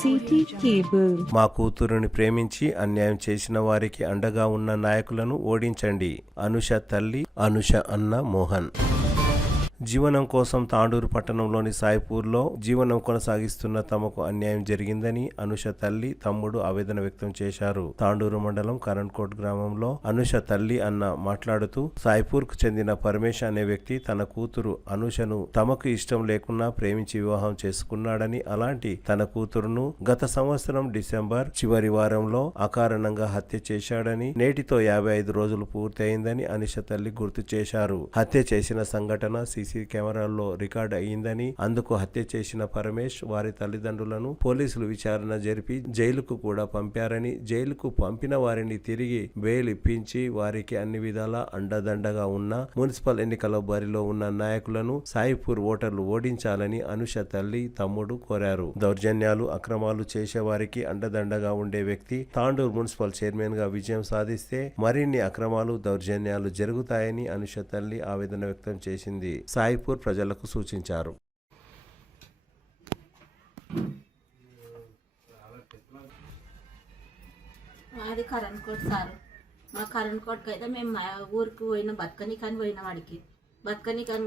City cable. మా కూతురుని ప్రేమించి అన్యాయం చేసిన వారికి అండగా ఉన్న నాయకులను ఓడించండి. అనుష తల్లి అనుష అన్న మోహన్. జీవనం కోసం తాండూరు పట్టణంలోని సాయిపూర్లో జీవనం కొనసాగిస్తున్న తమకు అన్యాయం జరిగిందని అనుష తల్లి తమ్ముడు ఆవేదన వ్యక్తం చేశారు. తాండూరు మండలం కరణ్కోట్ గ్రామంలో అనుష తల్లి అన్న మాట్లాడుతూ సాయిపూర్ కు చెందిన పరమేశ్ అనే వ్యక్తి తన కూతురు అనుషను తమకు ఇష్టం లేకున్నా ప్రేమించి వివాహం చేసుకున్నాడని, అలాంటి తన కూతురును గత సంవత్సరం డిసెంబర్ చివరి వారంలో అకారణంగా హత్య చేశాడని, నేటితో 55 రోజులు పూర్తయిందని అనుష తల్లి గుర్తు చేశారు. హత్య చేసిన సంఘటన సీసీ కెమెరాల్లో రికార్డ్ అయ్యిందని, అందుకు హత్య చేసిన పరమేశ్ వారి తల్లిదండ్రులను పోలీసులు విచారణ జరిపి జైలుకు కూడా పంపారని, జైలుకు పంపిన వారిని తిరిగి బెయిల్ ఇప్పించి వారికి అన్ని విధాలా అండదండగా ఉన్న మున్సిపల్ ఎన్నికల బరిలో ఉన్న నాయకులను సాయిపూర్ ఓటర్లు ఓడించాలని అనుష తల్లి తమ్ముడు కోరారు. దౌర్జన్యాలు అక్రమాలు చేసేవారికి అండదండగా ఉండే వ్యక్తి తాండూరు మున్సిపల్ చైర్మన్ గా విజయం సాధిస్తే మరిన్ని అక్రమాలు దౌర్జన్యాలు జరుగుతాయని అనుష తల్లి ఆవేదన వ్యక్తం చేసింది. సాయిపూర్ ప్రజలకు సూచించారు. అది కరణ్కోట్ సార్. మా కరణ్కోట్కి అయితే మేము మా ఊరికి పోయినాం, బతుకని కానీ పోయినాం. వాడికి బతుకని కానీ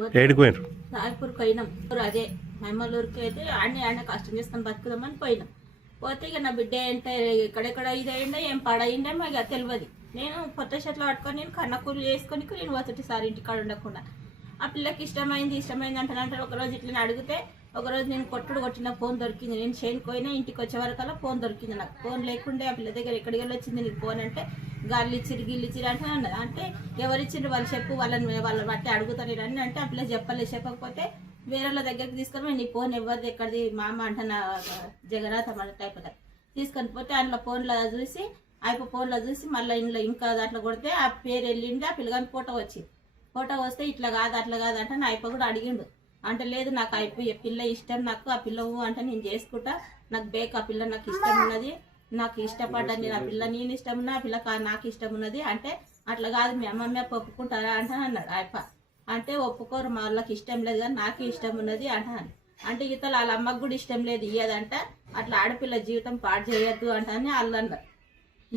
సాయిపూర్కి పోయినాం. అదే మమ్మల్ఊరికి అయితే ఆడ కష్టం చేసుకొని బతుకుదామని పోయినాం. పోతే ఇక నా బిడ్డ అంటే ఎక్కడెక్కడ ఇదయిందో ఏం పడయిందో మాకు తెలియదు. నేను కొత్త షర్ట్లు పట్టుకొని నేను కన్నకూరు చేసుకొని నేను పోతుంటే సార్ ఇంటికాడ ఉండకుండా. ఆ పిల్లకి ఇష్టమైంది అంటే ఒకరోజు ఇట్లా అడిగితే, ఒకరోజు నేను కొట్టిన ఫోన్ దొరికింది. నేను షేన్కి పోయినా ఇంటికి వచ్చే వరకల్లా ఫోన్ దొరికింది. నాకు ఫోన్ లేకుండే ఆ పిల్ల దగ్గర ఎక్కడికి వెళ్ళి వచ్చింది నీకు ఫోన్ అంటే, గిల్లు ఇచ్చిరు అంటే అన్నది. అంటే ఎవరిచ్చిండ్రు వాళ్ళు చెప్పు, వాళ్ళని బట్టి అడుగుతారు అని అంటే ఆ పిల్ల చెప్పకపోతే వేరే వాళ్ళ దగ్గరికి తీసుకొని నీ ఫోన్ ఎవరిది ఎక్కడిది మామ అంటే నా జగన్నాథ్ అన్నట్టు అయిపోతారు. తీసుకొని పోతే అందులో ఫోన్లో చూసి మళ్ళీ ఇంట్లో ఇంకా దాంట్లో కొడితే ఆ పేరు వెళ్ళిండి. ఆ పిల్లగాని ఫోటో వస్తే ఇట్లా కాదు అట్లా కాదు అంటే నా అయిపో కూడా అడిగిండు. అంటే లేదు నాకు అయిపోయి పిల్ల ఇష్టం, నాకు ఆ పిల్ల అంటే నేను చేసుకుంటా, నాకు బేక్ ఆ పిల్ల నాకు ఇష్టం ఉన్నది, నాకు ఇష్టపడ్డా ఆ పిల్ల నేను ఇష్టం ఉన్నా, ఆ పిల్ల నాకు ఇష్టం ఉన్నది అంటే అట్లా కాదు మీ అమ్మమ్మ ఒప్పుకుంటారా అంటే అన్నాడు అయిప. అంటే ఒప్పుకోరు, మా వాళ్ళకి ఇష్టం లేదు కానీ నాకే ఇష్టం ఉన్నది అంటాను. అంటే ఇతలు వాళ్ళ అమ్మకు కూడా ఇష్టం లేదు ఇయ్యదంట, అట్లా ఆడపిల్ల జీవితం పాడు చేయొద్దు అంటే వాళ్ళు అన్నారు.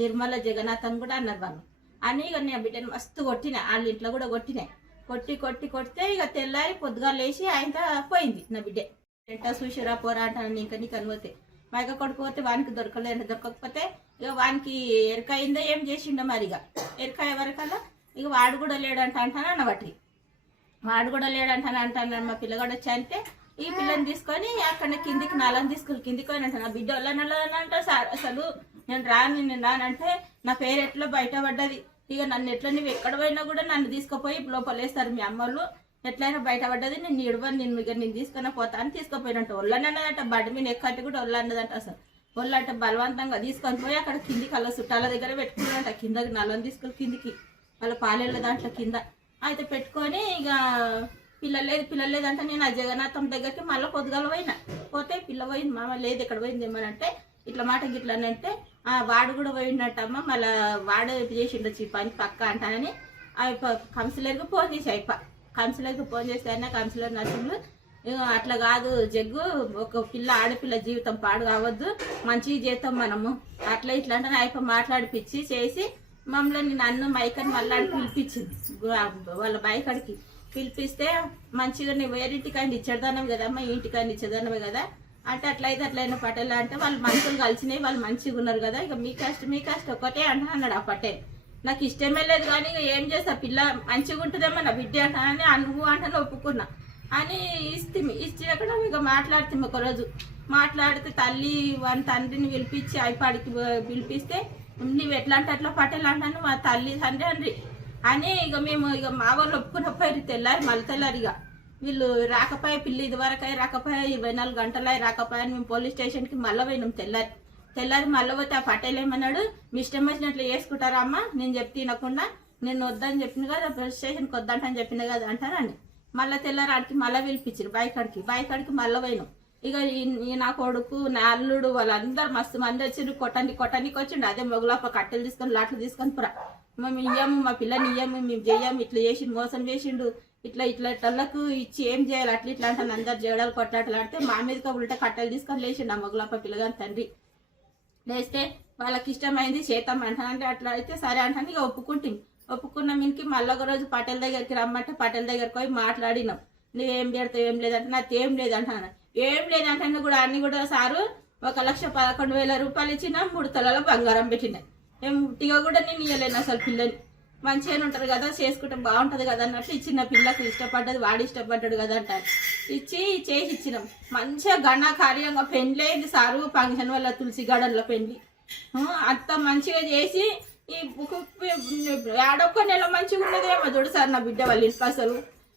నిర్మల జగన్నాథన్ కూడా అన్నారు వాళ్ళు అని. ఇక నేను బిడ్డను మస్తు కొట్టిన, వాళ్ళ ఇంట్లో కూడా కొట్టితే ఇక తెల్లారి పొద్దుగా లేచి ఆయన పోయింది నా బిడ్డ. ఎంట చూసిరా పోరా అంటాను. ఇంకా నీకు అనుమతి మైక కొడుకుపోతే వానికి దొరకకపోతే ఇక వానికి ఎరకాయిందో ఏం చేసిండో మరి. ఇక ఎరకాయ వరకల్లా ఇక వాడు కూడా లేడంట అంటాను అన్నబట్టి. వాడు కూడా లేడంటాను అంటాను. మా పిల్లగాడు వచ్చి అంటే ఈ పిల్లని తీసుకొని అక్కడ కిందికి నాలని తీసుకుని కిందికి పోయినంట. నా బిడ్డ వల్ల సార్ అసలు నేను రానంటే నా పేరు ఎట్లా బయటపడ్డది. ఇక నన్ను ఎట్లా నువ్వు ఎక్కడ పోయినా కూడా నన్ను తీసుకుపోయి లోపలేస్తారు మీ అమ్మలు, ఎట్లయినా బయటపడ్డది. నేను ఇడవని నేను తీసుకుని పోతా అని తీసుకుపోయినట్టు. ఒళ్ళన్నదంట బండి మీద ఎక్కటి కూడా ఒళ్ళన్నదంట. అసలు ఒళ్ళంటే బలవంతంగా తీసుకొని పోయి అక్కడ కిందికి అలా చుట్టాల దగ్గర పెట్టుకున్నాడంట. కిందకి నల్లని తీసుకొని కిందికి వాళ్ళ పాలేళ్ళ దాంట్లో కింద అయితే పెట్టుకొని ఇక పిల్లలేదు అంటే నేను ఆ జగన్నాథం దగ్గరికి మళ్ళీ పొద్దుగాల పోతే పిల్ల పోయింది. మామ లేదు ఎక్కడ పోయింది ఏమనంటే ఇట్లా మాట గిట్లా అంటే వాడు కూడా పోయిండటమ్మ, మళ్ళీ వాడు చేసిండొచ్చి పని పక్క అంటానని కౌన్సిలర్కి ఫోన్ చేసి కౌన్సిలర్కి ఫోన్ చేస్తే అయినా కౌన్సిలర్ నర్సింగ్లు అట్లా కాదు జగ్గు, ఒక ఆడపిల్ల జీవితం పాడు కావద్దు, మంచిగా చేస్తాం మనము అట్లా ఇట్లా అంటే మాట్లాడిపించి చేసి మమ్మల్ని నన్ను మైకని మళ్ళీ పిలిపించింది. వాళ్ళ బైకడికి పిలిపిస్తే మంచిగా నీ వేరింటికాయని ఇచ్చేదానమే కదమ్మా, ఇంటికాయని ఇచ్చేదానమే కదా అంటే అట్లయినా పటేల్ అంటే వాళ్ళు మనుషులు కలిసినాయి, వాళ్ళు మంచిగా ఉన్నారు కదా, ఇక మీ కాస్ట్ ఒక్కటే అన్నాడు ఆ పటేల్. నాకు ఇష్టమే లేదు కానీ ఇక ఏం చేస్తా, పిల్ల మంచిగా ఉంటుందేమో నా బిడ్డ అంటానని నువ్వు అంటే ఒప్పుకున్నా అని ఇచ్చినక్కడ ఇక మాట్లాడితే ఒకరోజు మాట్లాడితే తల్లి వాళ్ళ తండ్రిని పిలిపించి అయిపాడికి పిలిపిస్తే నువ్వు ఎట్లా అంటే అట్లా పటేల్ అంటాను మా తల్లి తండ్రి అని ఇక మేము ఇక మా వాళ్ళు ఒప్పుకున్నపోయి తెల్లారి మళ్ళీ తెల్లారి ఇక వీళ్ళు రాకపోయే పిల్లి ఇదివరకై రాకపోయా 24 గంటలై రాకపోయా మేము పోలీస్ స్టేషన్కి మళ్ళీ పోయినాం. తెల్లారి మళ్ళీ పోతే ఆ పటేల్ ఏమన్నాడు, మీ ఇష్టం వచ్చినట్లు చేసుకుంటారా అమ్మ, నేను చెప్తే తినకుండా నేను వద్దని చెప్పిన కదా, పోలీస్ స్టేషన్కి వద్దంటని చెప్పిన కదా అంటారని మళ్ళీ తెల్లారి ఆడికి మళ్ళీ పిలిపించారు. బాయికాడికి మళ్ళీ పోయినాం. ఇక నా కొడుకు నా అల్లుడు వాళ్ళందరూ మస్తు మంది వచ్చిండ్రు. కొట్టనికి వచ్చిండు. అదే మొగులప్ప కట్టెలు తీసుకొని లాట్లు తీసుకొని పురా మేము ఇయ్యము, మా పిల్లని ఇయ్యము, మేము చెయ్యము, ఇట్లా చేసిండు, మోసం చేసిండు, ఇట్లా ఇట్లలకు ఇచ్చి ఏం చేయాలి అట్లా ఇట్లా అంటే అందరు జగడాలు కొట్లాటలాడితే మా మీదకి ఉల్టా కట్టలు తీసుకొని లేచిండు ఆ మొగలప్ప పిల్లగాని తండ్రి. లేస్తే వాళ్ళకి ఇష్టమైంది చేద్దాం అంటే అట్లా అయితే సరే అంటే ఇక ఒప్పుకున్న మీనికి మళ్ళీ ఒక రోజు పటేల్ దగ్గరికి రమ్మంటే పటేల్ దగ్గరికి పోయి మాట్లాడినాం. నువ్వేం పెడతావు ఏం లేదంటే నాకు ఏం లేదంటాను. ఏం లేదంటే కూడా అన్ని కూడా సారు 1,11,000 రూపాయలు ఇచ్చిన 3 తులాల బంగారం పెట్టినాయి. ఏం ఉట్టిగా కూడా నేను ఇవ్వలేను అసలు పిల్లని. మంచిగానే ఉంటారు కదా చేసుకుంటే బాగుంటుంది కదా అన్నట్టు ఇచ్చిన పిల్లకు ఇష్టపడ్డది వాడు ఇష్టపడ్డాడు కదా అంటారు. చేసి ఇచ్చినాం. మంచిగా ఘనకార్యంగా పెళ్ళైంది సారు. ఫంక్షన్ వల్ల తులసి గార్డెన్లో పెళ్ళి అంత మంచిగా చేసి ఈ ఏడొక్క నెల మంచిగా ఉన్నదేమో చూడు సార్ నా బిడ్డ వాళ్ళ ఇంట్లో. అసలు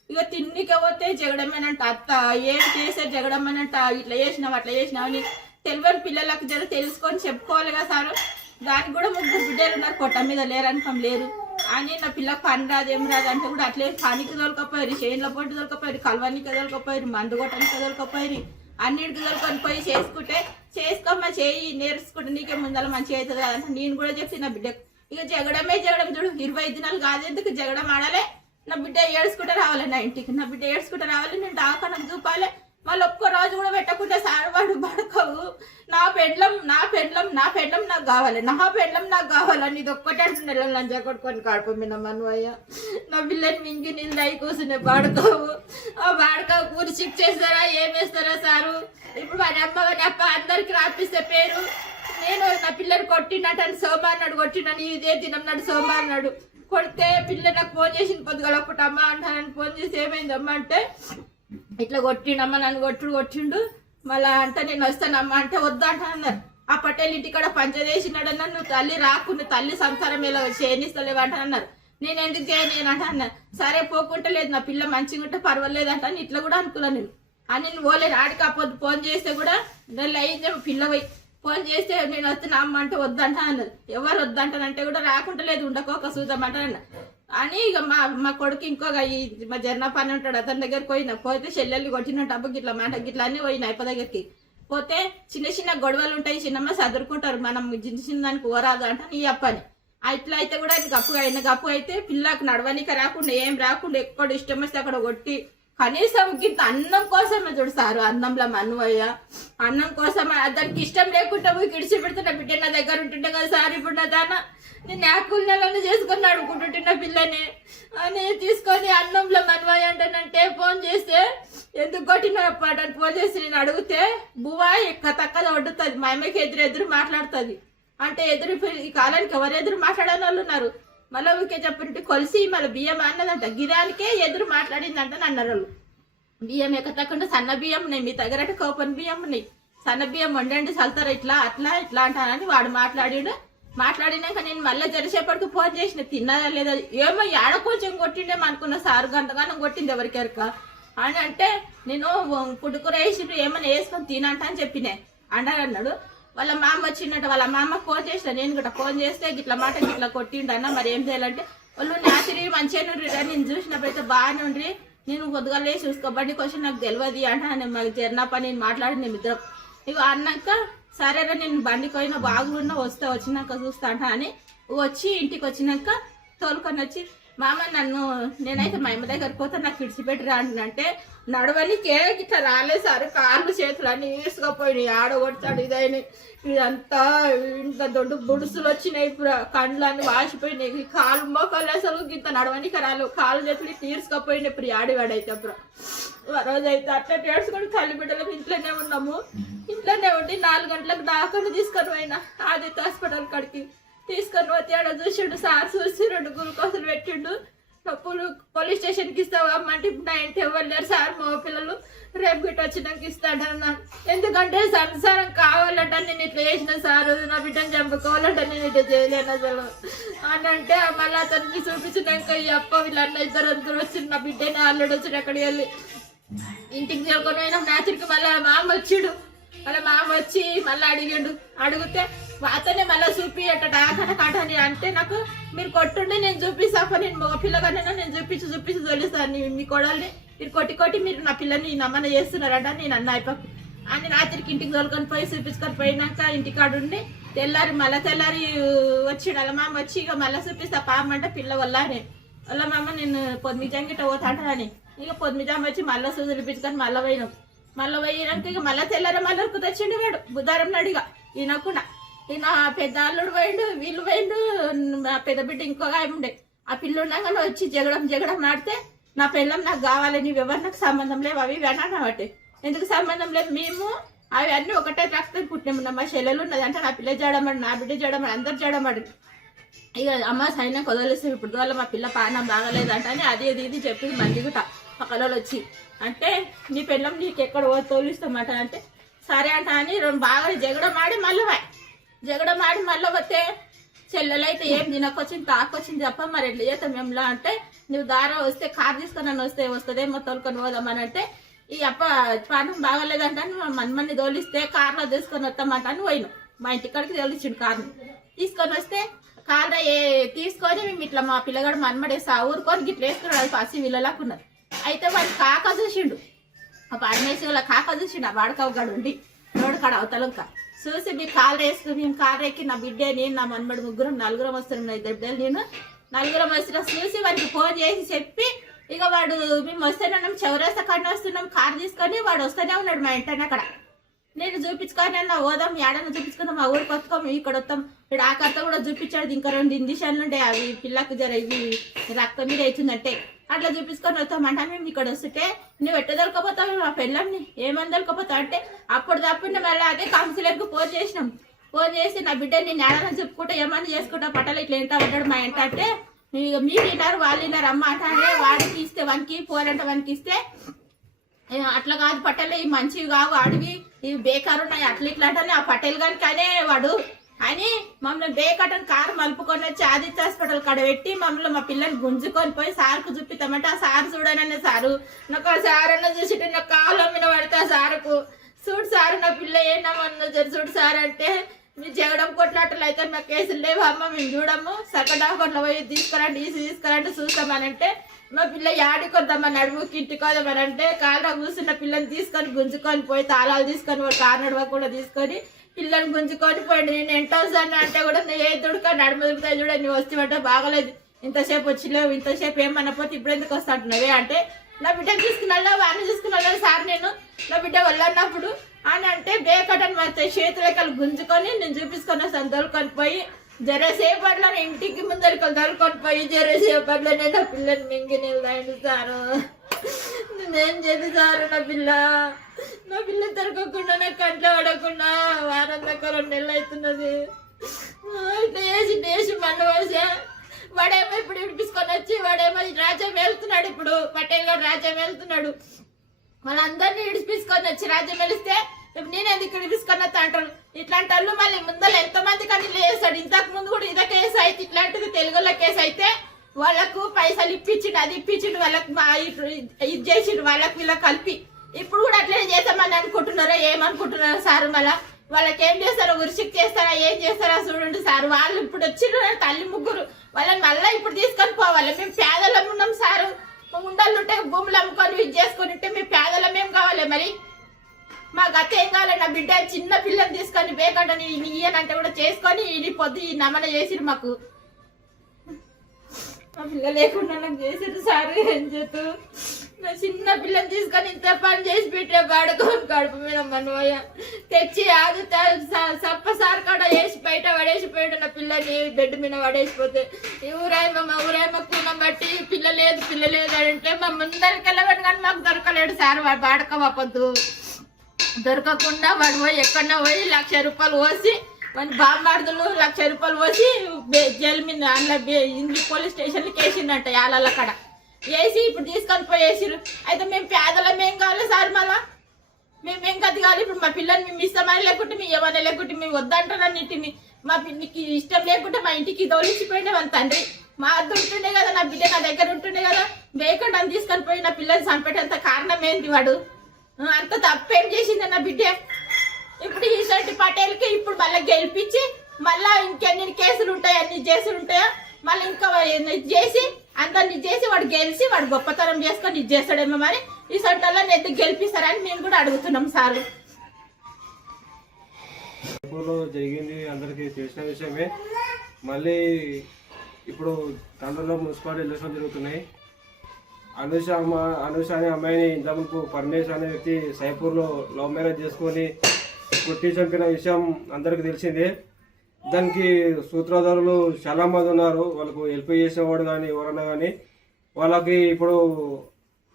ఇక తిన్నిక పోతే జగడమేనంట అత్త ఏం చేసే జగడమేనంట ఇట్లా చేసినావు అట్లా చేసినావు అని తెలియని పిల్లలకు జర తెలుసుకొని చెప్పుకోవాలి కదా సారు. దానికి కూడా 3 బిడ్డలు ఉన్నారు, పొట్ట మీద లేరనుకం లేరు అని నా పిల్లకి పని రాదు ఏం రాదు అంటే కూడా అట్లే పనికి తోలుకపోయారు, చేనుల పొట్టు తోలుకపోయారు, కలవానికి తోలుకపోయారు, మందు కొట్టడానికి తోలుకపోయారు, అన్నిటికి తోలుకొని పోయి చేసుకుంటే చేసుకోమ్మా చేయి నేర్చుకుంటే నీకే ముందర మంచిగా అవుతుంది కదంటే నేను కూడా చెప్పి నా బిడ్డకు ఇక జగడమే జగడం చూడు 20 దినాలు కాదెందుకు జగడం ఆడాలి. నా బిడ్డ ఏడ్చుకుంటే రావాలి నా ఇంటికి, నా బిడ్డ ఏడ్చుకుంటే రావాలి, నేను డాకనం చూపాలి. మళ్ళీ ఒక్క రోజు కూడా పెట్టకుంటే సారవాడు పడకవు. నా పెండ్లం నాకు కావాలి, నా పెండ్లం నాకు కావాలని ఇది ఒక్కటే అంటున్నా. లంచా కొట్టుకొని కాడిపోయిన మనవయ్య నా పిల్లని మింగి నీళ్ళు అయి కూర్చునే బాడుకోవు. ఆ బాడుకోవు కూరి చిక్ చేస్తారా ఏమేస్తారా సారు. ఇప్పుడు వాడి అమ్మ వాడి అప్ప అందరికి రాపిస్తే పేరు. నేను నా పిల్లని కొట్టినట్టు సోమవారం నాడు కొట్టినాను, ఇదే దినం నాడు సోమవారం నాడు కొడితే పిల్ల నాకు ఫోన్ చేసింది పొద్దుగలప్పుడు అమ్మ అంటానని ఫోన్ చేసి ఏమైందమ్మా అంటే ఇట్లా కొట్టిండమ్మ నన్ను కొట్టిండు మళ్ళా అంటే నేను వస్తానమ్మా అంటే వద్దంట అన్నారు. ఆ పటేల్ ఇంటికాడ పంచదేసినాడు అన్నారు. నువ్వు తల్లి రాకుండా తల్లి సంసారం ఎలా చేయనిస్తలేవు అంట అన్నారు. నేను ఎందుకు చేయను అంటే అన్నారు. సరే పోకుంటే లేదు నా పిల్ల మంచిగా ఉంటే పర్వాలేదు అంట అని ఇట్లా కూడా అనుకున్నాను నేను. అని నేను పోలేదు ఆడికి ఆ పొద్దు ఫోన్ చేస్తే కూడా నెల అయిందే పిల్ల పోయి ఫోన్ చేస్తే నేను వస్తున్నా అమ్మ అంటే వద్దంట అన్నారు. ఎవరు వద్దంటానంటే కూడా రాకుండా లేదు ఉండకోక చూద్దామంట అన్న అని ఇక మా కొడుకు ఇంకొక మా జర్నా పని ఉంటాడు అతని దగ్గరికి పోతే చెల్లెల్ని కొట్టినట్టు అబ్బకి ఇట్లా మాట గిట్లా అన్నీ పోయిన అయిపో దగ్గరికి పోతే చిన్న గొడవలు ఉంటాయి, చిన్నమ్మ చదువుకుంటారు, మనం చిన్న దానికి ఓరాదు అంట నీ అప్పని. ఇట్లా అయితే కూడా గప్పు అయితే పిల్లకు నడవనిక రాకుండా ఏం రాకుండా ఎక్కడ ఇష్టం వస్తే అక్కడ కొట్టి కనీసం గింత అన్నం కోసమే చూడు సారు. అన్నంలో మన్వయ్య అన్నం కోసమే దానికి ఇష్టం లేకుండా పోయి కిడిచి పెడుతున్న బిడ్డ నా దగ్గర ఉంటుండే కదా సార్. ఇప్పుడు నా దాన నేను యాకుల నెలను చేసుకొని అడుగుకుంటుంటున్న పిల్లని అని తీసుకొని అన్నంలో మన్వయ్య అంటానంటే ఫోన్ చేస్తే ఎందుకు కొట్టిన పాటని ఫోన్ చేసి నేను అడిగితే బువా ఎక్క తక్కద వండుతుంది, మా అమ్మకి ఎదురు మాట్లాడుతుంది అంటే ఈ కాలానికి ఎవరు ఎదురు మాట్లాడని వాళ్ళు ఉన్నారు. మళ్ళీ ఊరికే చెప్పంటే కొలిసి మళ్ళీ బియ్యం అన్నదంట గిరానికే ఎదురు మాట్లాడిందంట అన్నారు వాళ్ళు. బియ్యం ఎక్కకుండా సన్న బియ్యం ఉన్నాయి, మీ దగ్గర కోపన్ బియ్యం ఉన్నాయి, సన్న బియ్యం వండండి చల్తారు ఇట్లా అట్లా ఇట్లా అంటానని వాడు మాట్లాడినాక నేను మళ్ళీ జరిసేపటికి ఫోన్ చేసిన తిన్నదా లేదా ఏమో ఏడ కొంచెం కొట్టిండేమో అనుకున్న సారు గంతగానం కొట్టింది ఎవరికెరక అని అంటే నేను పుడుకుర వేసి ఏమైనా వేసుకొని తినంట అని చెప్పినే అన్నాడు. వాళ్ళ మామ వచ్చిందట, వాళ్ళ మామ ఫోన్ చేసిన నేను కూడా ఫోన్ చేస్తే గిట్ల మాట గిట్లా కొట్టిండు అన్న మరి ఏం చేయాలంటే వాళ్ళు నాతిరి మంచిగా నుండ్రి నేను చూసినప్పుడైతే బాగానే ఉండ్రి నేను పొద్దుగా లేచి చూసుకోబడి క్వశ్చన్ నాకు తెలియదు అంటే మాకు జర్నా పని నేను మాట్లాడి నేను ఇద్దరం ఇక అన్నాక సరేరా నేను బండికి పోయినా బాగున్నా వచ్చినాక చూస్తా అంట అని వచ్చి ఇంటికి వచ్చినాక తోలుకొని వచ్చి మామ నేనైతే మా అమ్మ దగ్గరికి పోతే నాకు విడిచిపెట్టిరా అంటే నడవనికే ఇట్లా రాలేదు సార్. కాళ్ళు చేతులు అన్నీ వేసుకపోయినాయి, ఆడగొడతాడు ఇదైనా ఇదంతా ఇంత దొడ్డు బుడుసులు వచ్చినాయి, ఇప్పుడు కండ్లు అన్నీ వాసిపోయినాయి, కాలు మోకాళ్ళు అసలు ఇంత నడవనికి రాలేదు, కాళ్ళు చేతులు తీర్చుకపోయినాయి. ఇప్పుడు ఆడివాడైతే అప్పుడు ఆ రోజు అయితే అట్లా నేర్చుకొని తల్లి బిడ్డలకు ఇంట్లోనే ఉన్నాము. ఇంట్లోనే ఉండి 4 గంటలకు దాకా తీసుకొని పోయినా ఆదిత్య హాస్పిటల్ కాడికి తీసుకొని పోతే ఆడ చూసిండు సార్. చూసి 2 గ్లూకోజులు పెట్టిండు. పోలీస్ స్టేషన్కి ఇస్తావా అమ్మంటే ఇప్పుడు నా ఇంటి ఎవరు లేరు సార్, మా పిల్లలు రేపు గిట్ట వచ్చినాక ఇస్తాడన్నా. ఎందుకంటే సంసారం కావాలంట నేను ఇట్లా చేసిన సారు, నా బిడ్డను చంపుకోవాలంటే నేను ఇట్లా చేయలేను అసలు అని అంటే మళ్ళీ అతనికి చూపించినాక ఈ అప్ప వీళ్ళన్న ఇద్దరు వచ్చి నా బిడ్డని అల్లుడు వచ్చి అక్కడికి వెళ్ళి ఇంటికి తీసుకొని పోయినా. నాచుడికి మళ్ళీ మామ వచ్చిడు, మళ్ళీ మామ వచ్చి మళ్ళీ అడిగితే అతనే మళ్ళీ చూపియట కాటని అంటే నాకు మీరు కొట్టుండి నేను చూపిస్తాను, నేను మగ పిల్లగానైనా నేను చూపించి తోలిస్తాను మీ కోడల్ని, మీరు కొట్టి మీరు నా పిల్లని నమ్మన చేస్తున్నారంట నేను అన్న అయిపోయి అని రాత్రికి ఇంటికి తోలుకొని పోయి చూపించుకొని పోయినాక ఇంటికాడుండి తెల్లారి వచ్చి వాళ్ళ మామ వచ్చి ఇక మళ్ళీ చూపిస్తా పామంటే పిల్ల వల్ల మామ నేను పొద్దు జంగిట పోతాంటని ఇక పొద్దుజాము వచ్చి మళ్ళీ సూదులు పిచ్చుకొని మళ్ళీ పోయినాం. మళ్ళీ పోయినాక ఇక మళ్ళీ తెల్లార మళ్ళీ తెచ్చిండు వాడు బుధారం నాడు. ఇక ఈయనకుండా ఈయన పెద్ద అల్లుడు పోయిండు, వీళ్ళు పోయిండు, ఆ పెద్ద బిడ్డ ఇంకొక ఆయన ఉండే. ఆ పిల్ల ఉండగానే వచ్చి జగడం ఆడితే నా పిల్లం నాకు కావాలి, నీవు ఎవరు నాకు సంబంధం లేవు అవి అన్నమాట. ఎందుకు సంబంధం లేదు, మేము అవి అన్నీ ఒకటే రక్తం పుట్టినాము. మా చెల్లెలు ఉన్నది అంటే నా పిల్ల జడమడి, నా బిడ్డ జడమడి, అందరు జడమడి. ఇక అమ్మ సైన్యం వదిలేస్తాం ఇప్పుడు వల్ల మా పిల్ల పానం బాగలేదంట అని అది ఇది చెప్పింది. మంది కూడా పక్కన వచ్చి అంటే నీ పిల్లం నీకు ఎక్కడ తోలిస్తామట అంటే సరే అంట అని బాగా జగడమాడి మళ్ళీ వస్తే చెల్లెలైతే ఏం తినకొచ్చింది తాకొచ్చింది తప్ప మరి ఎట్లా చేస్తాం మేములా అంటే నువ్వు దారా వస్తే కారు తీసుకొని వస్తుందేమో తోలుకొని పోదామని అంటే ఈ అప్ప పానం బాగలేదంట మా మన్మన్ని తోలిస్తే కార్లో తీసుకొని వస్తామంట అని పోయినాం. మా ఇంటికాడికి తోలిచ్చిండు కార్ని తీసుకొని వస్తే కార్లో తీసుకొని మేము ఇట్లా మా పిల్లగాడు మన్మడేసి ఆ ఊరుకొని ఇట్లా వేసుకున్నాడు. అది పసి వీళ్ళలాకున్నది. అయితే వాడు కాక చూసిండు, ఆ పడమేసి వాళ్ళ కాక చూసిండు. ఆ వాడకవగాడు ఉండి రోడ్డు కాడ అవతలంక చూసి మీరు కాలు వేసుకుని మేము కారు ఎక్కి నా బిడ్డే నేను నా మన్మడు నలుగురం వస్తున్నాం. ఇద్దరు బిడ్డలు నేను నలుగురం వస్తున్నా చూసి వాడికి ఫోన్ చేసి చెప్పి ఇక వాడు మేము వస్తేనే చౌరస్తా కన్నా వస్తున్నాం కారు తీసుకొని వాడు వస్తూనే ఉన్నాడు మా ఇంటనే. అక్కడ నేను చూపించుకొని పోదాం ఏడన్నా చూపించుకుందాం మా ఊరికి వస్తాం ఇక్కడ వస్తాం. ఇప్పుడు ఆ కథ కూడా చూపించాడు. ఇంకా 2 ఇండిషన్లు ఉండే అవి పిల్లకు జర ఇవి రక్తం మీద అవుతుందంటే అట్లా చూపించుకొని వస్తామంట. మేము ఇక్కడ వస్తుంటే నువ్వు ఎట్ట దొరకపోతావు మా పిల్లని ఏమని దొరకపోతావు అంటే అప్పుడు తప్పకుండా మళ్ళీ అదే కౌన్సిలర్కి ఫోన్ చేసినాం. ఫోన్ చేసి నా బిడ్డ నేను ఏడన్నా చెప్పుకుంటా ఏమన్నా చేసుకుంటా పట్టలు ఇట్లా ఎంత ఉంటాడు మా ఇంట అంటే మీరు విన్నారు వాళ్ళు విన్నారు అమ్మ అంటే వాడికి ఇస్తే వానికి పోరంట వానికి ఇస్తే అట్లా కాదు పట్టెలు ఇవి మంచివి కావు అడివి ఇవి బేకారు ఉన్నాయి అట్లా ఇట్లా అంటే ఆ పట్టెలు కనుక అనే వాడు అని మమ్మల్ని బేకటని కారు మలుపుకొని వచ్చి ఆదిత్య హాస్పిటల్ కాడ పెట్టి మమ్మల్ని మా పిల్లని గుంజుకొని పోయి సార్కు చూపిస్తామంటే ఆ సార్ చూడనన్న సారు నాకు ఆ సార్ అన్న చూసి నాకు కాలు మీద పడితే ఆ సారుకు చూడు సారు నా పిల్ల ఏమన్నా చూడు సార్ అంటే మీరు జగడం కొట్లాటలు అయితే మా కేసులు లేవు అమ్మ మేము చూడము సెకండ్ హాస్పిటల్ పోయి తీసుకురండి తీసుకురండి చూస్తామని అంటే మా పిల్ల యాడికొద్దామని నడుముకి ఇంటికొద్దామని అంటే కాళ్ళ కూర్చున్న పిల్లని తీసుకొని గుంజుకొని పోయి తాళాలు తీసుకొని వాడు కారు నడవకుండా తీసుకొని పిల్లని గుంజుకొని పోయింది. నేను ఎంత వస్తాను అంటే కూడా ఏ దుడుక నడుము దుడుకుతా చూడ నువ్వు వస్తామంటే బాగలేదు ఇంతసేపు వచ్చిలేవు ఇంతసేపు ఏమన్నా పోతే ఇప్పుడు ఎందుకు వస్తా అంటున్నావే అంటే నా బిడ్డను తీసుకున్నా వాడిని తీసుకున్నా సార్ నేను నా బిడ్డ వెళ్ళన్నప్పుడు అని అంటే బేకటని మరి చేతులకలు గుంజుకొని నేను చూపించుకొని వస్తాను తోలుకొని పోయి జరసేపట్లో ఇంటికి ముందరికి తోలుకొని పోయి జరసేపట్లో నేను నా పిల్లని మింగి నిలదాయండి సారు నేనేం చేసి సారు నా పిల్ల దొరకకుండా నాకు కంట్లో పడకుండా వారం దాకా 2 నెలలు అవుతున్నది. వేసి మన్ను వేసా వాడేమో ఇప్పుడు విడిపించుకొని వచ్చి వాడేమో రాజ్యం వెళ్తున్నాడు. ఇప్పుడు పటేల్ గారు రాజ్యం వెళ్తున్నాడు. వాళ్ళందరినీ విడిపించుకొని వచ్చి రాజ్యం వెళిస్తే నేనేది ఇక్కడ విడిపించుకొని వస్తా అంటారు. ఇట్లాంటి వాళ్ళు మళ్ళీ ముందర ఎంతమంది కానీ చేస్తాడు. ఇంతకు ముందు కూడా ఇదే కేసు అయితే ఇట్లాంటిది తెలుగులో కేసు అయితే వాళ్ళకు పైసలు ఇప్పించిండు అది ఇప్పించిండు వాళ్ళకి ఇది చేసిండు వాళ్ళకి వీళ్ళకి కలిపి. ఇప్పుడు కూడా అట్లనే చేస్తామని అనుకుంటున్నారా ఏమనుకుంటున్నారా సార్? మళ్ళీ వాళ్ళకి ఏం చేస్తారో ఉరిసిక్ చేస్తారా ఏం చేస్తారా చూడండి సార్. వాళ్ళు ఇప్పుడు వచ్చిండ్రు తల్లి ముగ్గురు వాళ్ళని మళ్ళీ ఇప్పుడు తీసుకొని పోవాలి. మేము పేదలం ఉన్నాం సారు. ఉండలుంటే భూములు అమ్ముకొని ఇది చేసుకొని ఉంటే మేము పేదలం ఏం కావాలి మరి? మా గత ఏం కావాలి? నా బిడ్డ చిన్న పిల్లని తీసుకొని బేకంటే ఇయ్యనంటే కూడా చేసుకొని ఇది పొద్దు ఈ నమన చేసిరు మాకు. మా పిల్ల లేకుండా నాకు చేసిరు సార్. ఏం చేతు నా చిన్న పిల్లని తీసుకొని ఇంత పని చేసి పెట్టే పడుకోని కడుపు మీద మనవయ్య తెచ్చి ఆది సప్ప సార్ కాడ వేసి బయట పడేసిపోయాడు. నా పిల్లని బెడ్ మీద పడేసిపోతే మా ఊరేమో కూనం బట్టి పిల్ల లేదు అంటే మా ముందరికి వెళ్ళబడి కానీ మాకు దొరకలేడు సార్. వాడు వాడుకోవద్దు దొరకకుండా వాడు పోయి ఎక్కడన్నా పోయి 1,00,000 రూపాయలు పోసి వాడి బామ్మార్దులు 1,00,000 రూపాయలు పోసి జైలు మీద అందులో ఇంగ్లీష్ పోలీస్ స్టేషన్కి వేసిండంట యాలల్ల కాడ వేసి ఇప్పుడు తీసుకొని పోయేసిరు. అయితే మేము పేదలం ఏం కావాలి సార్? మళ్ళా మేమేం గది కావాలి? ఇప్పుడు మా పిల్లని మేము ఇస్తామని లేకుంటే మేము ఏమన్నా లేకుంటే మేము వద్దంటారన్నింటిని మా పిల్లికి ఇష్టం లేకుంటే మా ఇంటికి తోలిచ్చిపోయినా మన తండ్రి మా అద్దు ఉంటుండే కదా, నా బిడ్డ నా దగ్గర ఉంటుండే కదా. బేకుండా తీసుకొని పోయి నా పిల్లని చంపేటంత కారణం ఏంటి? వాడు అంత తప్పేం చేసింది నా బిడ్డ? ఇప్పుడు ఈసారి పటేల్కి ఇప్పుడు మళ్ళీ గెలిపించి మళ్ళీ ఇంకెన్ని కేసులు ఉంటాయి అన్ని కేసులు ఉంటాయా మళ్ళీ ఇంకా చేసి అందరిని చేసి వాడు గెలిచి వాడు గొప్పతనం చేసుకొని ఇది చేస్తాడేమో మరి ఈ సొంటల్లో నెత్తి గెలిపిస్తారని మేము కూడా అడుగుతున్నాం సార్. జరిగింది అందరికీ తెలిసిన విషయమే. మళ్ళీ ఇప్పుడు తండ్రిలో మున్సిపాలిటీ ఎలక్షన్ జరుగుతున్నాయి. అనుష అనే అమ్మాయిని ఇంతకుముందు పరమేశ్ అనే వ్యక్తి సైపూర్లో లవ్ మ్యారేజ్ చేసుకొని కొట్టి చంపిన విషయం అందరికీ తెలిసిందే. దానికి సూత్రధారులు చాలా మంది ఉన్నారు. వాళ్ళకు హెల్ప్ చేసేవాడు కానీ ఎవరన్నా కానీ వాళ్ళకి ఇప్పుడు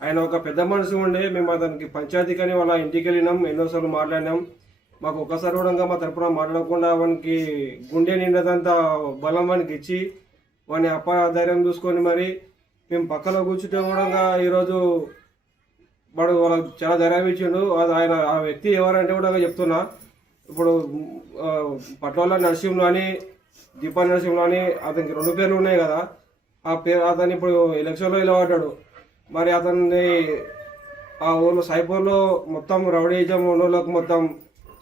ఆయన ఒక పెద్ద మనిషి ఉండే మేము అతనికి పంచాయతీ కానీ వాళ్ళ ఇంటికి వెళ్ళినాం, ఎన్నోసార్లు మాట్లాడినాం. మాకు ఒక్కసారి కూడా మా తరపున మాట్లాడకుండా వానికి గుండె నిండదంత బలం వానికి ఇచ్చి వాని ధైర్యం చూసుకొని మరి మేము పక్కన కూర్చుంటే కూడా ఈరోజు వాడు వాళ్ళకి చాలా ధైర్యం ఇచ్చిండు. ఆయన ఆ వ్యక్తి ఎవరంటే కూడా చెప్తున్నా, ఇప్పుడు పట్వాల నరసింహులు అని దీపా నరసింహులు అని అతనికి 2 పేర్లు ఉన్నాయి కదా, ఆ పేరు అతను ఇప్పుడు ఎలక్షన్లో నిలబడ్డాడు. మరి అతన్ని ఆ ఊళ్ళో సైపూర్లో మొత్తం రౌడీజం ఉన్నోళ్ళకు మొత్తం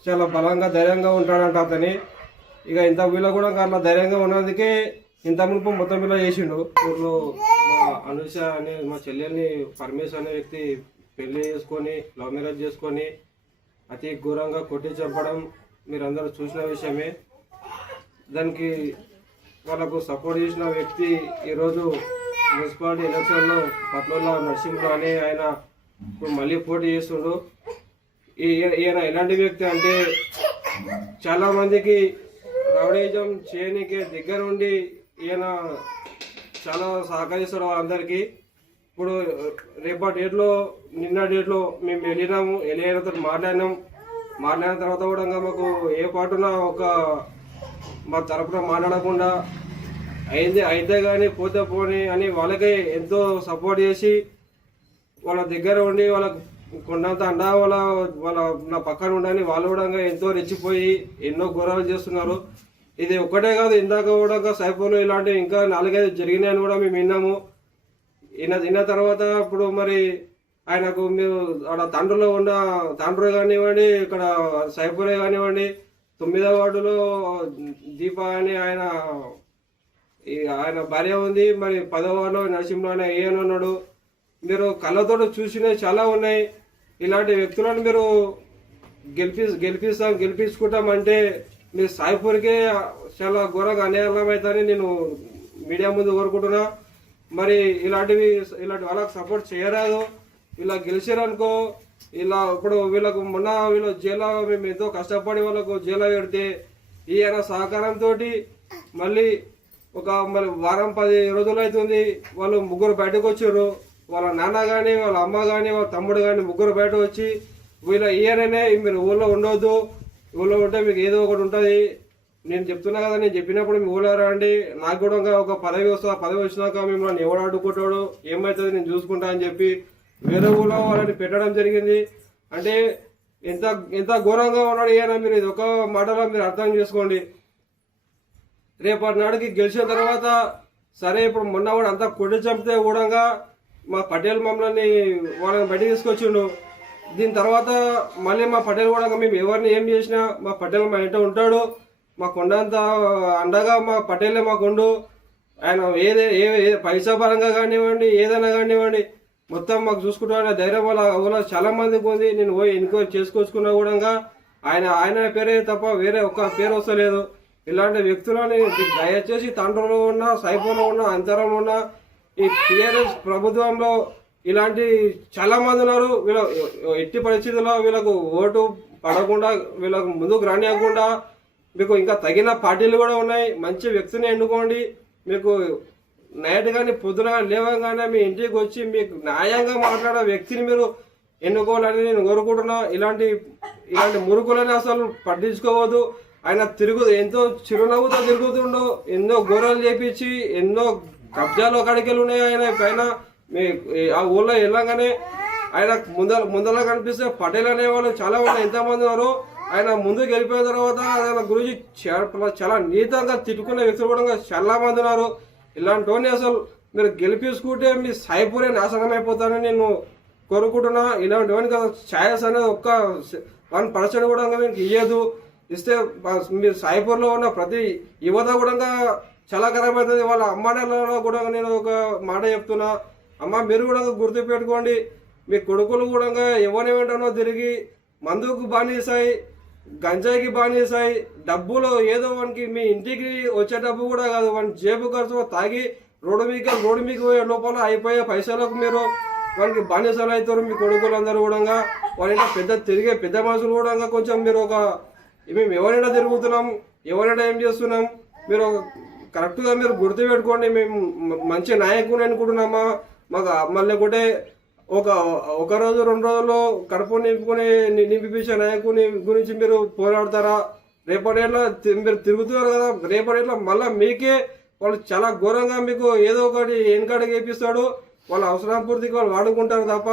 చాలా బలంగా ధైర్యంగా ఉంటాడంట అతని. ఇక ఇంత వీళ్ళ కూడా అట్లా ధైర్యంగా ఉన్నందుకే ఇంత మునుపు మొత్తం వీళ్ళ చేసిండు. ఊళ్ళో మా అనుష అనే మా చెల్లెల్ని పరమేశ్ అనే వ్యక్తి పెళ్లి చేసుకొని లవ్ మ్యారేజ్ చేసుకొని అతి ఘోరంగా కొట్టి చంపడం మీరందరూ చూసిన విషయమే. దానికి వాళ్ళకు సపోర్ట్ చేసిన వ్యక్తి ఈరోజు మున్సిపాలిటీ ఎలక్షన్లో పట్లలో నరసింహుడు అనే ఆయన ఇప్పుడు మళ్ళీ పోటీ చేస్తుండు. ఈయన ఎలాంటి వ్యక్తి అంటే చాలా మందికి రౌడీజం చేయడానికి దగ్గర ఉండి ఈయన చాలా సహకరిస్తాడు వాళ్ళందరికీ. ఇప్పుడు రేపటి డేట్లో నిన్న డేట్లో మేము వెళ్ళినాము, వెళ్ళినతో మాట్లాడిన తర్వాత కూడా మాకు ఏ పాటున ఒక మా తరపున మాట్లాడకుండా అయితే కానీ పోతే పోని అని వాళ్ళకే ఎంతో సపోర్ట్ చేసి వాళ్ళ దగ్గర ఉండి వాళ్ళకు కొండంత అండా వాళ్ళ నా పక్కన ఉండని వాళ్ళు కూడా ఎంతో రెచ్చిపోయి ఎన్నో గౌరవాలు చేస్తున్నారు. ఇది ఒక్కటే కాదు, ఇందాక కూడా సైపూర్లో ఇలాంటివి ఇంకా 4-5 జరిగినాయని కూడా మేము విన్నాము. విన్న తర్వాత ఇప్పుడు మరి ఆయనకు మీరు అక్కడ తండ్రి కానివ్వండి, ఇక్కడ సైపూరే కానివ్వండి, 9వ వార్డులో దీప అని ఆయన భార్య ఉంది. మరి 10వ వార్డులో నరసింహులు అనే ఏఎన్ ఉన్నాడు. మీరు కళ్ళతో చూసినవి చాలా ఉన్నాయి. ఇలాంటి వ్యక్తులను మీరు గెలిపించుకుంటామంటే మీ సైపూర్కే చాలా ఘోరంగా అన్యాయం అవుతుందని నేను మీడియా ముందు కోరుకుంటున్నా. మరి ఇలాంటి వాళ్ళకి సపోర్ట్ చేయరాదు. ఇలా గెలిచారనుకో, ఇలా ఇప్పుడు వీళ్ళు జైల్లో మేము ఎంతో కష్టపడి వాళ్ళకు జైల్లో పెడితే ఈయన సహకారంతో మళ్ళీ మరి వారం 10 రోజులు అవుతుంది వాళ్ళు 3 బయటకు వచ్చారు. వాళ్ళ నాన్న కానీ వాళ్ళ అమ్మ కానీ వాళ్ళ తమ్ముడు కానీ 3 బయట వచ్చి ఈయననే మీరు ఊళ్ళో ఉండొద్దు, ఊళ్ళో ఉంటే మీకు ఏదో ఒకటి ఉంటుంది, నేను చెప్తున్నా కదా, నేను చెప్పినప్పుడు మీ ఊళ్ళో రండి, నాకు కూడా ఒక పదవి వస్తుంది, ఆ పదవి వచ్చినాక మిమ్మల్ని ఎవడు అడ్డుకుంటాడు ఏమవుతుంది నేను చూసుకుంటా అని చెప్పి వేరే ఊళ్ళో వాళ్ళని పెట్టడం జరిగింది. అంటే ఎంత ఘోరంగా ఉన్నాడు ఈయన. మీరు ఇది ఒక మాటలో మీరు అర్థం చేసుకోండి. రేపటి నాడికి గెలిచిన తర్వాత సరే ఇప్పుడు మొన్న కూడా అంతా కొట్టి చంపితే కూడా మా పటేల్ మమ్మల్ని వాళ్ళని బయట తీసుకొచ్చిండు. దీని తర్వాత మళ్ళీ మా పటేల్ కూడా మేము ఎవరిని ఏం చేసినా మా పటేల్ మా ఇంట ఉంటాడు, మా కొండంత అండగా మా పటేలే మాకుండు. ఆయన ఏ పైసా పరంగా కానివ్వండి ఏదైనా కానివ్వండి మొత్తం మాకు చూసుకుంటా ధైర్యం వల్ల చాలా మందికి ఉంది. నేను పోయి ఎంక్వైరీ చేసుకొచ్చుకున్నా కూడా ఆయన పేరే తప్ప వేరే ఒక్క పేరు వస్తలేదు. ఇలాంటి వ్యక్తులని దయచేసి తండ్రులో ఉన్న సైపూర్లో ఉన్న అంతరంలో ఉన్న ఈ టీఆర్ఎస్ ప్రభుత్వంలో ఇలాంటి చాలా మంది ఉన్నారు. ఎట్టి పరిస్థితుల్లో వీళ్ళకు ఓటు పడకుండా వీళ్ళకు ముందుకు రానియకుండా మీకు ఇంకా తగిన పార్టీలు కూడా ఉన్నాయి. మంచి వ్యక్తిని ఎన్నుకోండి. మీకు నైట్ కానీ పొద్దున లేవగానే మీ ఇంటికి వచ్చి మీకు న్యాయంగా మాట్లాడే వ్యక్తిని మీరు ఎన్నుకోవాలని నేను కోరుకుంటున్నా. ఇలాంటి మురుకులని అసలు పట్టించుకోవద్దు. ఆయన ఎంతో చిరునవ్వుతో తిరుగుతుండో, ఎన్నో ఘోరాలు చేపించి ఎన్నో కబ్జాలు అక్కడికి ఉన్నాయి ఆయన పైన. ఆ ఊళ్ళో వెళ్ళగానే ఆయన ముందర కనిపిస్తే పటేల్ అనేవాళ్ళు చాలా మంది ఎంతమంది ఉన్నారు. ఆయన ముందుకు వెళ్ళిపోయిన తర్వాత ఆయన గురించి చాలా నీతంగా తిట్టుకునే వ్యక్తులు కూడా చాలా మంది ఉన్నారు. ఇలాంటి అసలు మీరు గెలిపించుకుంటే మీ సైపూరే నాశనం అయిపోతారని నేను కోరుకుంటున్నా. ఇలాంటి వానికి ఛాయస్ అనేది 1% కూడా మీకు ఇయ్యదు. ఇస్తే మీరు సైపూర్లో ఉన్న ప్రతి యువత కూడా చాలా ఖరాబ్ అవుతుంది. వాళ్ళ అమ్మాయిలలో కూడా నేను ఒక మాట చెప్తున్నా, అమ్మ మీరు కూడా గుర్తు పెట్టుకోండి. మీ కొడుకులు కూడా ఎవరిని వెంటనో తిరిగి మందుకు బానిసాయి, గంజాయికి బానిసాయి, డబ్బులు ఏదో వానికి మీ ఇంటికి వచ్చే డబ్బు కూడా కాదు, వాని జేబు ఖర్చు తాగి రోడ్డు మీకు పోయే లోపల అయిపోయే పైసలకు మీరు వాళ్ళకి బానిసలు అవుతారు మీ కొడుకులందరూ కూడా. వాళ్ళైనా పెద్ద మనుషులు కూడా కొంచెం మీరు ఒక మేము ఎవరైనా తిరుగుతున్నాం, ఎవరైనా ఏం చేస్తున్నాం, మీరు కరెక్ట్గా మీరు గుర్తు పెట్టుకోండి. మేము మంచి నాయకుని అనుకుంటున్నామా? మాకు మళ్ళీ ఒకటే ఒక రోజు 2 రోజుల్లో కడుపు నింపిపించే నాయకుని గురించి మీరు పోరాడతారా? రేపటిలో మీరు తిరుగుతున్నారు కదా, రేపటిలో మళ్ళీ మీకే వాళ్ళు చాలా ఘోరంగా మీకు ఏదో ఒకటి వెనకాడికి వేపిస్తాడు. వాళ్ళ అవసరం పూర్తికి వాళ్ళు వాడుకుంటారు తప్ప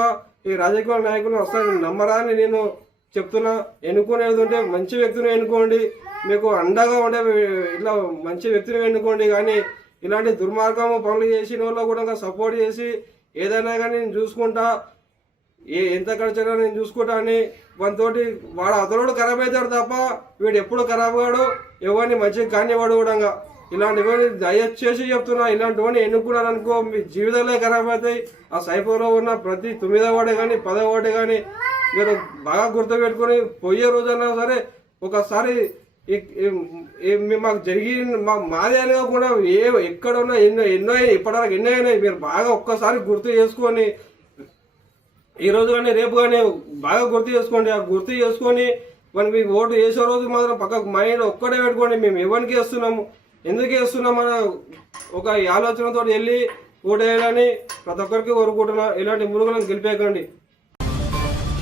ఈ రాజకీయ నాయకులు అసలు నమ్మరా అని నేను చెప్తున్నా. ఎన్నుకునేది ఉంటే మంచి వ్యక్తిని ఎన్నుకోండి, మీకు అండగా ఉండే ఇట్లా మంచి వ్యక్తిని ఎన్నుకోండి. కానీ ఇలాంటి దుర్మార్గం పనులు చేసిన వాళ్ళు కూడా సపోర్ట్ చేసి ఏదైనా కానీ నేను చూసుకుంటా, ఎంత ఖర్చైనా నేను చూసుకుంటా అని వానితోటి అతడు ఖరాబ్ అవుతాడు తప్ప వీడు ఎప్పుడు ఖరాబ్ కాడు, ఎవరిని మంచిగా కానివాడు కూడా. ఇలాంటివన్నీ దయచేసి చెప్తున్నా, ఇలాంటివన్నీ ఎన్నుకున్నారనుకో మీ జీవితాలే ఖరాబ్ అవుతాయి. ఆ సైఫర్లో ఉన్న ప్రతి 9వ వార్డు కానీ 10వ వార్డు కానీ మీరు బాగా గుర్తుపెట్టుకొని పోయే రోజైనా సరే ఒకసారి మాకు మాది అనేది కూడా ఎక్కడ ఉన్నా ఎన్నో ఇప్పటివరకు ఎన్నో అయినాయి. మీరు బాగా ఒక్కసారి గుర్తు చేసుకొని ఈ రోజు కానీ రేపు కానీ బాగా గుర్తు చేసుకోండి. ఆ గుర్తు చేసుకొని మనం మీకు ఓటు వేసే రోజు మాత్రం పక్కకు మైండ్ ఒక్కడే పెట్టుకోండి. మేము ఎవరికి వేస్తున్నాము, ఎందుకు వేస్తున్నామన్న ఒక ఆలోచనతో వెళ్ళి ఓటు వేయాలని ప్రతి ఒక్కరికి కోరుకుంటున్నా. ఇలాంటి మురుగులను గెలిపేయకండి.